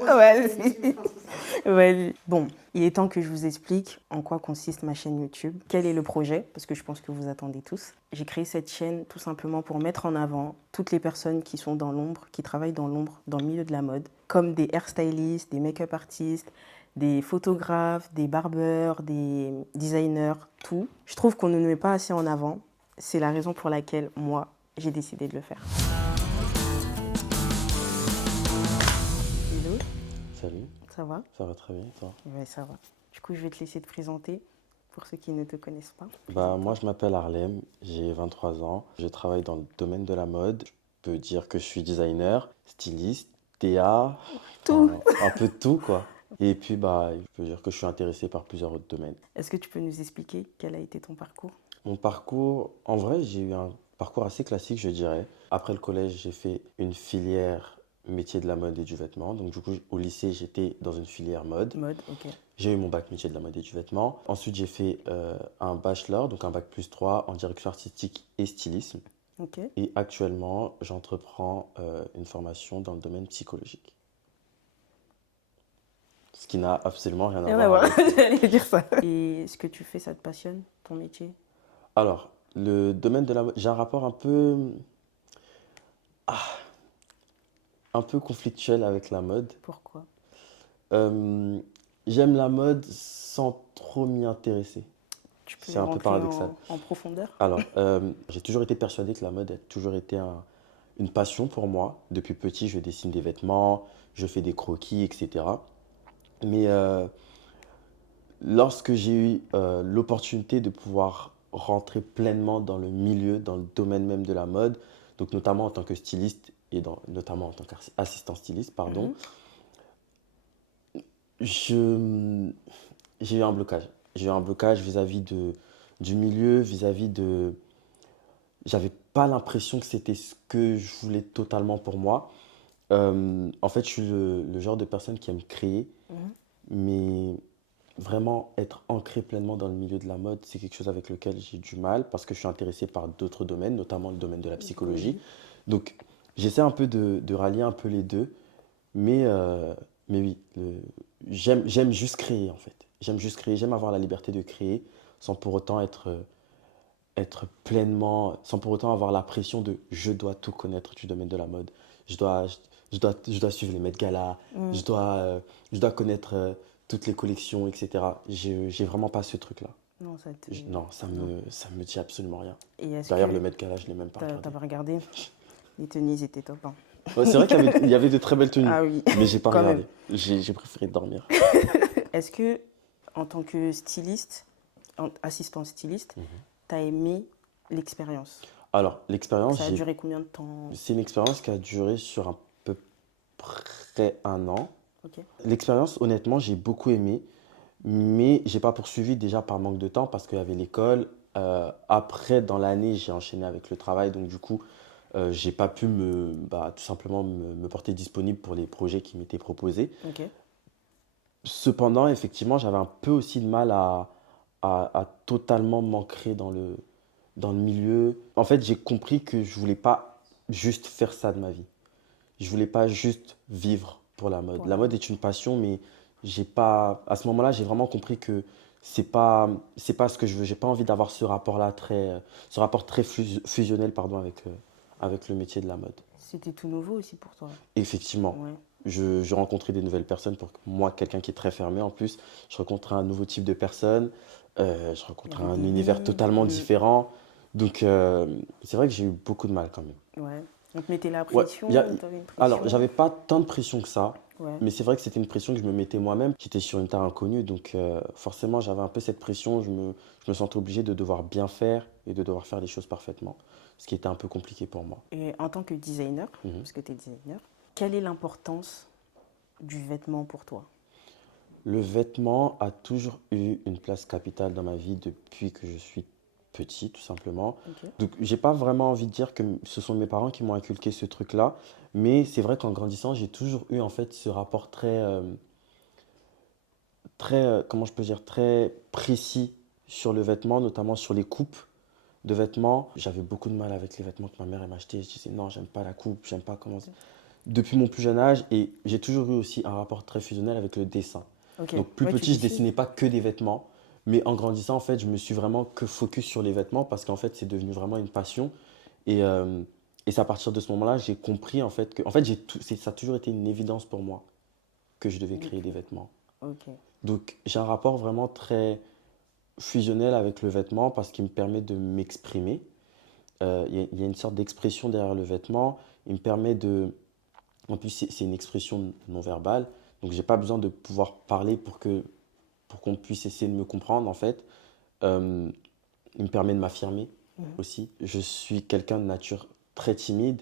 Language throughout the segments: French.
Vas-y. Vas-y. Bon, il est temps que je vous explique en quoi consiste ma chaîne YouTube. Quel est le projet? Parce que je pense que vous attendez tous. J'ai créé cette chaîne tout simplement pour mettre en avant toutes les personnes qui sont dans l'ombre, qui travaillent dans l'ombre, dans le milieu de la mode, comme des hairstylistes, des make-up artistes, des photographes, des barbeurs, des designers, tout. Je trouve qu'on ne nous met pas assez en avant. C'est la raison pour laquelle moi, j'ai décidé de le faire. Hello, Salut, ça va? ça va très bien, toi? Ouais, ça va. Du coup, je vais te laisser te présenter pour ceux qui ne te connaissent pas. Moi je m'appelle Harlem, j'ai 23 ans, je travaille dans le domaine de la mode. Je peux dire que je suis designer, styliste, DA, Tout. enfin un peu de tout quoi. Et puis je peux dire que je suis intéressé par plusieurs autres domaines. Est-ce que tu peux nous expliquer quel a été ton parcours? Mon parcours, en vrai, j'ai eu un parcours assez classique, je dirais. Après le collège, j'ai fait une filière métier de la mode et du vêtement. Donc du coup, au lycée, j'étais dans une filière mode. Mode, ok. J'ai eu mon bac métier de la mode et du vêtement. Ensuite, j'ai fait un bachelor, donc un bac plus 3 en direction artistique et stylisme. Ok. Et actuellement, j'entreprends une formation dans le domaine psychologique. Ce qui n'a absolument rien à Rien à voir voir, avec. j'allais dire ça. Et ce que tu fais, ça te passionne, ton métier? Alors, le domaine de la mode, j'ai un rapport un peu conflictuel avec la mode. Pourquoi? Euh, J'aime la mode sans trop m'y intéresser. Tu peux C'est un peu rentrer paradoxal. en profondeur? Alors, j'ai toujours été persuadé que la mode a toujours été une passion pour moi. Depuis petit, je dessine des vêtements, je fais des croquis, etc. Mais lorsque j'ai eu l'opportunité de pouvoir rentrer pleinement dans le milieu, dans le domaine même de la mode, donc notamment en tant que styliste et notamment en tant qu'assistant styliste, pardon, Mhm. je, j'ai eu un blocage. J'ai eu un blocage du milieu, vis-à-vis de... J'avais pas l'impression que c'était ce que je voulais totalement pour moi. En fait, je suis le genre de personne qui aime créer, Mhm. mais vraiment être ancré pleinement dans le milieu de la mode, c'est quelque chose avec lequel j'ai du mal parce que je suis intéressé par d'autres domaines, notamment le domaine de la psychologie. Psychologie. Donc, j'essaie un peu de rallier un peu les deux, mais, euh, mais oui, j'aime juste créer en fait. J'aime juste créer, j'aime avoir la liberté de créer sans pour autant être pleinement, sans pour autant avoir la pression de je dois tout connaître du domaine de la mode. Je dois, je dois suivre les Met Gala, Mm. je dois, euh, je dois connaître toutes les collections, etc. J'ai vraiment pas ce truc-là. Non, ça te... Non, Non. ça me dit absolument rien. Et est-ce D'ailleurs, le que Met Gala, je l'ai même pas t'as regardé. pas regardé? Les tenues, ils étaient top, hein. Ouais, c'est vrai il y avait de très belles tenues, Ah oui, mais j'ai pas quand même. regardé. J'ai préféré dormir. Est-ce que, en tant que styliste, assistant styliste, t'as aimé l'expérience? Alors, l'expérience, Ça a duré combien de temps? c'est une expérience qui a duré sur à peu près un an. Ok. L'expérience, honnêtement, j'ai beaucoup aimé, mais j'ai pas poursuivi déjà par manque de temps parce qu'il y avait l'école. Après, dans l'année, j'ai enchaîné avec le travail, donc du coup, j'ai pas pu tout simplement me porter disponible pour les projets qui m'étaient proposés. Ok. Cependant, effectivement, j'avais un peu aussi de mal à totalement m'ancrer dans le milieu. En fait, j'ai compris que je voulais pas juste faire ça de ma vie. Je voulais pas juste vivre pour la mode. Pour La la mode mode. est une passion, mais j'ai pas. À ce moment-là, j'ai vraiment compris que c'est pas ce que je veux. J'ai pas envie d'avoir ce rapport très fusionnel, pardon, avec le métier de la mode. C'était tout nouveau aussi pour toi. Effectivement, Ouais. je rencontrais des nouvelles personnes. Pour moi, quelqu'un qui est très fermé en plus, je rencontrais un nouveau type de personne. Je Il y rencontrais avait un des univers lignes. totalement différent. Donc, c'est vrai que j'ai eu beaucoup de mal quand même. Ouais. On te mettait la Ouais, pression, t'avais une alors, pression. j'avais pas tant de pression que ça, Ouais. mais c'est vrai que c'était une pression que je me mettais moi-même. J'étais sur une terre inconnue, donc forcément, j'avais un peu cette pression. Je me sentais obligé de devoir bien faire et de devoir faire les choses parfaitement, ce qui était un peu compliqué pour moi. Et en tant que designer, Mhm. parce que tu es designer, quelle est l'importance du vêtement pour toi? Le vêtement a toujours eu une place capitale dans ma vie depuis que je suis petit, tout simplement. Ok. Donc, j'ai pas vraiment envie de dire que ce sont mes parents qui m'ont inculqué ce truc-là, mais c'est vrai qu'en grandissant, j'ai toujours eu en fait ce rapport comment je peux dire, très précis sur le vêtement, notamment sur les coupes de vêtements. J'avais beaucoup de mal avec les vêtements que ma mère elle m'achetait. Je disais non, j'aime pas la coupe, j'aime pas comment. depuis mon plus jeune âge et j'ai toujours eu aussi un rapport très fusionnel avec le dessin. Ok. Donc plus Ouais, tu petit, je dessines. dessinais pas que des vêtements, mais en grandissant, en fait, je me suis vraiment que focus sur les vêtements parce qu'en fait, c'est devenu vraiment une passion. Et, euh, et c'est à partir de ce moment-là, j'ai compris en fait que, en fait, ça a toujours été une évidence pour moi que je devais créer Ok. des vêtements. Ok. Donc j'ai un rapport vraiment très fusionnel avec le vêtement parce qu'il me permet de m'exprimer. Il y a une sorte d'expression derrière le vêtement. Il me permet de, en plus, c'est une expression non verbale, donc j'ai pas besoin de pouvoir parler pour qu'on puisse essayer de me comprendre en fait. Euh, il me permet de m'affirmer Mhm. aussi. Je suis quelqu'un de nature très timide,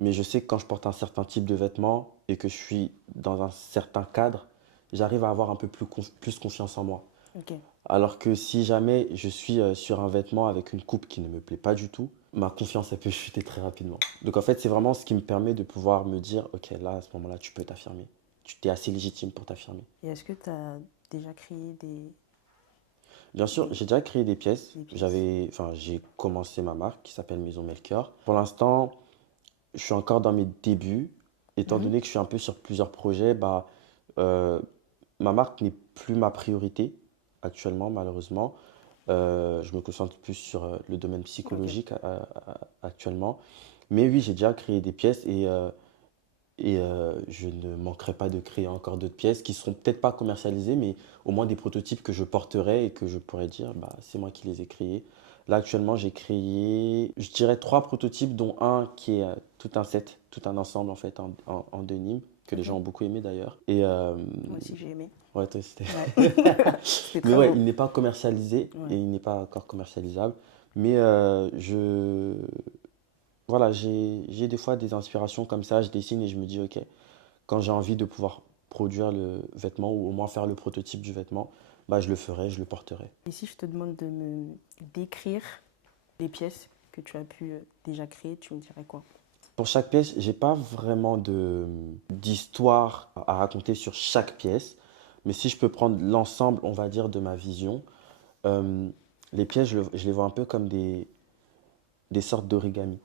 mais je sais que quand je porte un certain type de vêtements et que je suis dans un certain cadre, j'arrive à avoir un peu plus confiance en moi. Ok. Alors que si jamais je suis sur un vêtement avec une coupe qui ne me plaît pas du tout, ma confiance elle peut chuter très rapidement. Donc en fait, c'est vraiment ce qui me permet de pouvoir me dire, ok, là, à ce moment-là, tu peux t'affirmer. Tu t'es assez légitime pour t'affirmer. Et est-ce que tu as déjà créé Bien sûr, des, j'ai déjà créé des pièces. des pièces? J'ai commencé ma marque qui s'appelle Maison Melchior. Pour l'instant, je suis encore dans mes débuts. Étant Mhm. donné que je suis un peu sur plusieurs projets, euh, ma marque n'est plus ma priorité actuellement, malheureusement. Je me concentre plus sur le domaine Ok. psychologique actuellement. Mais oui, j'ai déjà créé des pièces et je ne manquerai pas de créer encore d'autres pièces qui seront peut-être pas commercialisées, mais au moins des prototypes que je porterai et que je pourrais dire, bah, c'est moi qui les ai créés. Là, actuellement, j'ai créé, je dirais, trois prototypes, dont un qui est tout un set, tout un ensemble en fait en denim, que les Ok. gens ont beaucoup aimé d'ailleurs. Moi aussi, j'ai aimé. Ouais, toi, c'était. Ouais. C'était Mais très ouais, beau. il n'est pas commercialisé et Ouais. il n'est pas encore commercialisable. Mais voilà, j'ai des fois des inspirations comme ça, je dessine et je me dis, ok, quand j'ai envie de pouvoir produire le vêtement ou au moins faire le prototype du vêtement, bah, je le ferai, je le porterai. Et si je te demande de me décrire les pièces que tu as pu déjà créer, tu me dirais quoi? Pour chaque pièce, j'ai pas vraiment d'histoire à raconter sur chaque pièce, mais si je peux prendre l'ensemble, on va dire, de ma vision, euh, les pièces, je les vois un peu comme des sortes d'origami.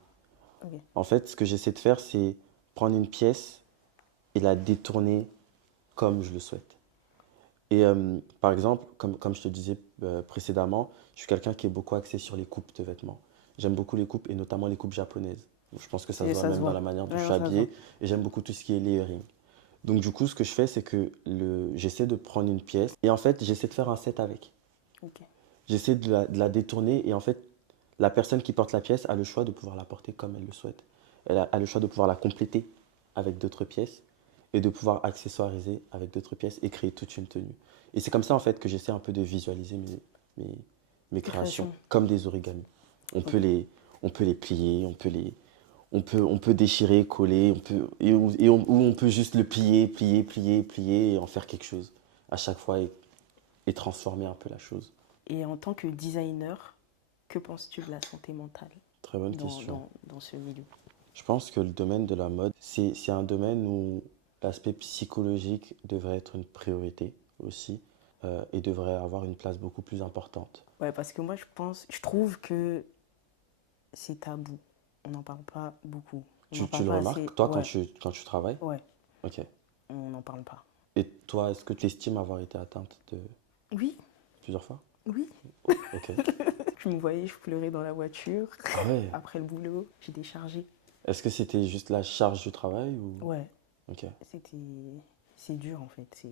Ok. En fait, ce que j'essaie de faire, c'est prendre une pièce et la détourner comme je le souhaite. Par exemple, comme je te disais précédemment, je suis quelqu'un qui est beaucoup axé sur les coupes de vêtements. J'aime beaucoup les coupes et notamment les coupes japonaises. Je pense que ça se voit Ça se même dans voit. la manière dont Ouais, je non, suis ça se voit. habillé. Et j'aime beaucoup tout ce qui est layering. Donc du coup, ce que je fais, c'est que j'essaie de prendre une pièce et en fait, j'essaie de faire un set avec. Ok. J'essaie de la détourner et en fait, la personne qui porte la pièce a le choix de pouvoir la porter comme elle le souhaite. A le choix de pouvoir la compléter avec d'autres pièces et de pouvoir accessoiriser avec d'autres pièces et créer toute une tenue. Et c'est comme ça en fait que j'essaie un peu de visualiser mes, mes Tes créations créations. comme des origamis. On peut Ok. les, on peut les plier, on peut déchirer, coller, ou on peut juste le plier, plier, plier, plier et en faire quelque chose à chaque fois et transformer un peu la chose. Et en tant que designer, que penses-tu de la santé mentale Très bonne question. dans ce milieu? Je pense que le domaine de la mode, c'est un domaine où l'aspect psychologique devrait être une priorité aussi et devrait avoir une place beaucoup plus importante. Ouais, parce que moi, je trouve que c'est tabou. On n'en parle pas beaucoup. On n'en Tu parle le pas remarques, assez. toi, Ouais, quand tu travailles? ouais, Ok. on n'en parle pas. Et toi, est-ce que tu estimes avoir été atteinte de Oui, plusieurs fois? oui. Ok. Je me voyais, je pleurais dans la voiture. Ah ouais. Après le boulot, j'ai déchargé. Est-ce que c'était juste la charge du travail ou... Ouais, Ok. c'était. C'est dur en fait, c'est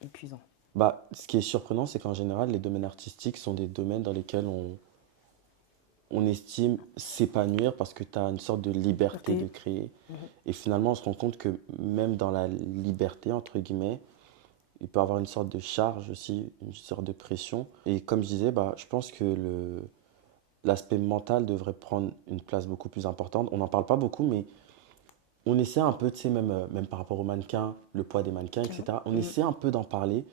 épuisant. Bah, ce qui est surprenant, c'est qu'en général, les domaines artistiques sont des domaines dans lesquels on estime s'épanouir parce que tu as une sorte de liberté de Liberté. créer. Mhm. Et finalement, on se rend compte que même dans la liberté, entre guillemets, il peut y avoir une sorte de charge aussi, une sorte de pression. Et comme je disais, bah, je pense que l'aspect mental devrait prendre une place beaucoup plus importante. On n'en parle pas beaucoup, mais on essaie un peu, tu sais, même par rapport aux mannequins, le poids des mannequins, Ouais. etc. On Mhm. essaie un peu d'en parler,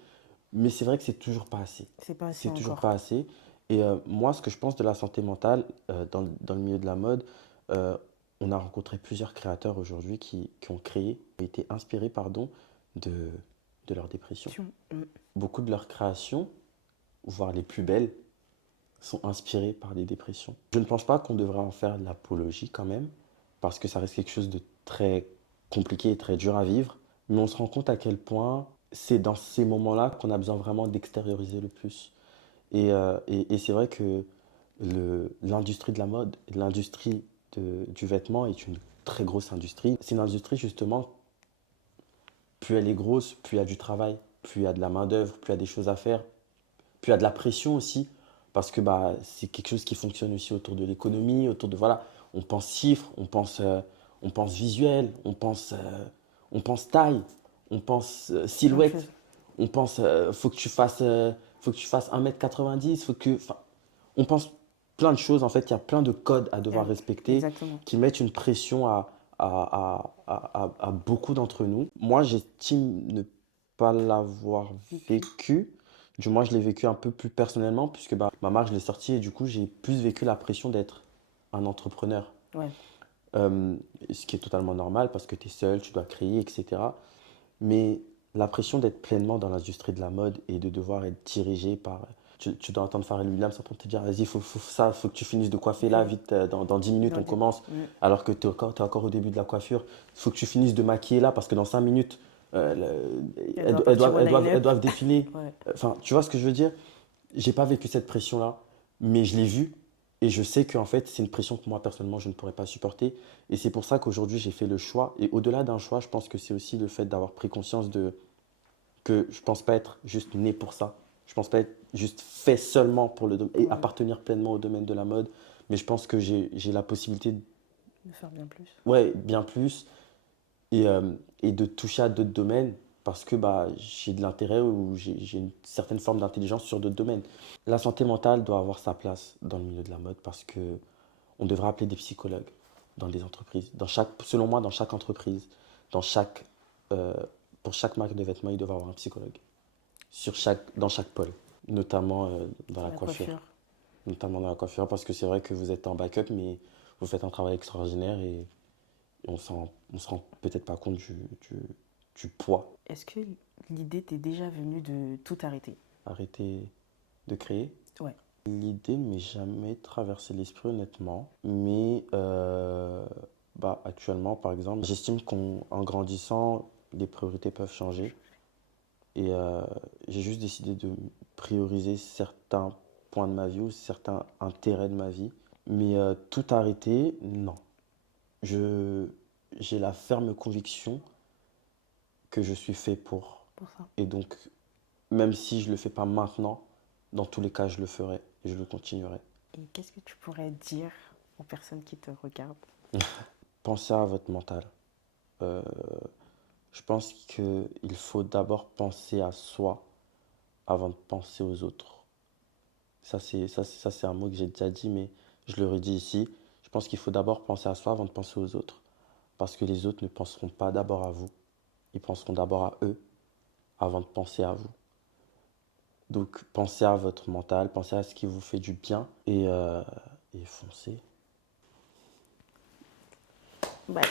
mais c'est vrai que c'est toujours pas assez. C'est pas assez C'est toujours encore. pas assez. Et moi, ce que je pense de la santé mentale dans le milieu de la mode, euh, on a rencontré plusieurs créateurs aujourd'hui qui ont créé, été inspirés, pardon, de, de leur dépression. Mhm. Beaucoup de leurs créations, voire les plus belles, sont inspirées par des dépressions. Je ne pense pas qu'on devrait en faire de l'apologie quand même, parce que ça reste quelque chose de très compliqué et très dur à vivre, mais on se rend compte à quel point c'est dans ces moments-là qu'on a besoin vraiment d'extérioriser le plus. Et c'est vrai que l'industrie de la mode, l'industrie du vêtement est une très grosse industrie. C'est une industrie justement, plus elle est grosse, plus il y a du travail, plus il y a de la main-d'œuvre, plus il y a des choses à faire, plus il y a de la pression aussi, parce que bah, c'est quelque chose qui fonctionne aussi autour de l'économie, autour de, voilà, on pense chiffres, on pense visuel, on pense taille, on pense Plein de silhouette, choses. on pense, faut que tu fasses 1,90 m, enfin, on pense plein de choses, en fait, il y a plein de codes à devoir respecter Exactement. qui mettent une pression à beaucoup d'entre nous. Moi, j'estime ne pas l'avoir Vécu. vécu. Du moins, je l'ai vécu un peu plus personnellement, puisque bah, ma marque, je l'ai sortie et du coup, j'ai plus vécu la pression d'être un entrepreneur. Ouais. Euh, Ce qui est totalement normal parce que tu es seul, tu dois créer, etc. Mais la pression d'être pleinement dans l'industrie de la mode et de devoir être dirigé par. Tu dois entendre Pharrell Williams entendre te dire, vas-y, faut que tu finisses de coiffer là, Fait. vite, dans 10 minutes Dans on des- commence, Mm. alors que t'es encore au début de la coiffure. Il faut que tu finisses de maquiller là, parce que dans 5 minutes, Elle doit partir au elles line-up. doivent défiler. Ouais. Enfin, tu vois ce que je veux dire? J'ai pas vécu cette pression-là, mais je l'ai vue. Et je sais qu'en fait, c'est une pression que moi, personnellement, je ne pourrais pas supporter. Et c'est pour ça qu'aujourd'hui, j'ai fait le choix. Et au-delà d'un choix, je pense que c'est aussi le fait d'avoir pris conscience que je pense pas être juste né pour ça. Je pense pas être juste fait seulement pour et Ouais. appartenir pleinement au domaine de la mode. Mais je pense que j'ai la possibilité, De faire bien plus. ouais, bien plus, et de toucher à d'autres domaines parce que bah, j'ai de l'intérêt ou j'ai une certaine forme d'intelligence sur d'autres domaines. La santé mentale doit avoir sa place dans le milieu de la mode parce que on devrait appeler des psychologues dans des entreprises. Selon moi, dans chaque entreprise, dans chaque, euh, pour chaque marque de vêtements, il doit y avoir un psychologue dans chaque pôle, notamment dans la La coiffure. coiffure. Notamment dans la coiffure parce que c'est vrai que vous êtes en backup, mais vous faites un travail extraordinaire et on se rend peut-être pas compte du poids. Est-ce que l'idée t'est déjà venue de tout arrêter? Arrêter de créer. Ouais. L'idée ne m'est jamais traversé l'esprit honnêtement, mais bah, actuellement par exemple, j'estime qu'en grandissant, les priorités peuvent changer et j'ai juste décidé de prioriser certains points de ma vie ou certains intérêts de ma vie, mais tout arrêter, non. Je, j'ai la ferme conviction que je suis fait pour. Pour ça. Et donc, même si je ne le fais pas maintenant, dans tous les cas, je le ferai et je le continuerai. Et qu'est-ce que tu pourrais dire aux personnes qui te regardent? Pensez à votre mental. Euh, je pense qu'il faut d'abord penser à soi avant de penser aux autres. Ça, c'est un mot que j'ai déjà dit, mais je le redis ici. Je pense qu'il faut d'abord penser à soi avant de penser aux autres. Parce que les autres ne penseront pas d'abord à vous. Ils penseront d'abord à eux avant de penser à vous. Donc pensez à votre mental, pensez à ce qui vous fait du bien et foncez. Bye.